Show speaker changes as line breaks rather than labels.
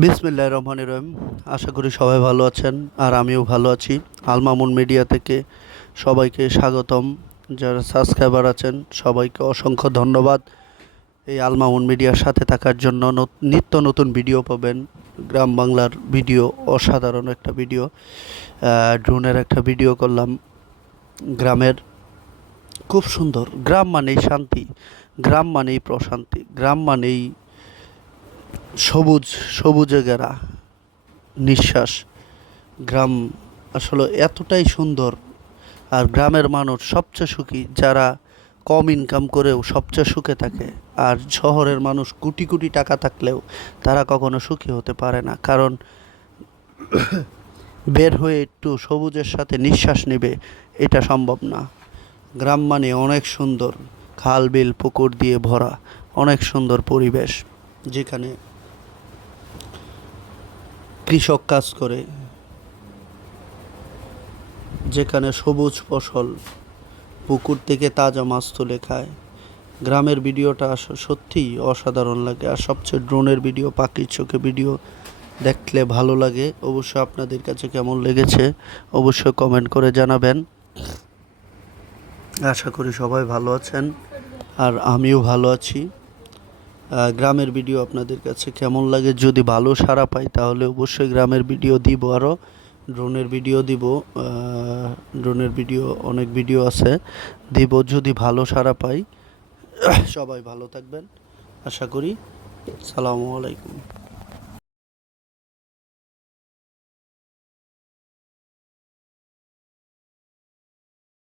বিসমিল্লাহ রহমান রহিম। আশা করি সবাই ভালো আছেন আর আমিও ভালো আছি। আলমামুন মিডিয়া থেকে সবাইকে স্বাগতম। যারা সাবস্ক্রাইবার আছেন, সবাইকে অসংখ্য ধন্যবাদ। এই আলমামুন মিডিয়ার সাথে থাকার জন্য নত- নিত্য নতুন ভিডিও পাবেন। গ্রাম বাংলার ভিডিও, অসাধারণ একটা ভিডিও ড্রোনের একটা ভিডিও করলাম। গ্রামের খুব সুন্দর, গ্রাম মানেই শান্তি, গ্রাম মানেই প্রশান্তি, গ্রাম মানেই সবুজ, সবুজে ঘেরা, নিঃশ্বাস। গ্রাম আসলে এতটাই সুন্দর। আর গ্রামের মানুষ সবচেয়ে সুখী, যারা কম ইনকাম করেও সবচেয়ে সুখে থাকে। আর শহরের মানুষ কোটি কোটি টাকা থাকলেও তারা কখনো সুখী হতে পারে না। কারণ বের হয়ে একটু সবুজের সাথে নিঃশ্বাস নেবে, এটা সম্ভব না। গ্রাম মানে অনেক সুন্দর। খাল, বিল, পুকুর দিয়ে ভরা অনেক সুন্দর পরিবেশ। যেখানে কৃষক কাজ করে, যেখানে সবুজ ফসল পুকুর থেকে তাজা মাছ তুলে খায়। গ্রামের ভিডিওটা সত্যিই অসাধারণ লাগে। আর সবচেয়ে ড্রোনের ভিডিও, পাখির চোখে ভিডিও দেখলে ভালো লাগে। অবশ্যই আপনাদের কাছে কেমন লেগেছে, অবশ্যই কমেন্ট করে জানাবেন। আশা করি সবাই ভালো আছেন, আর আমিও ভালো আছি। গ্রামের ভিডিও আপনাদের কাছে কেমন লাগে? যদি ভালো সারা পাই, তাহলে অবশ্যই গ্রামের ভিডিও দিব আরও ড্রোনের ভিডিও দিব ড্রোনের ভিডিও, অনেক ভিডিও আছে। দিব যদি ভালো সারা পাই। সবাই ভালো থাকবেন। আশা করি। সালামু আলাইকুম।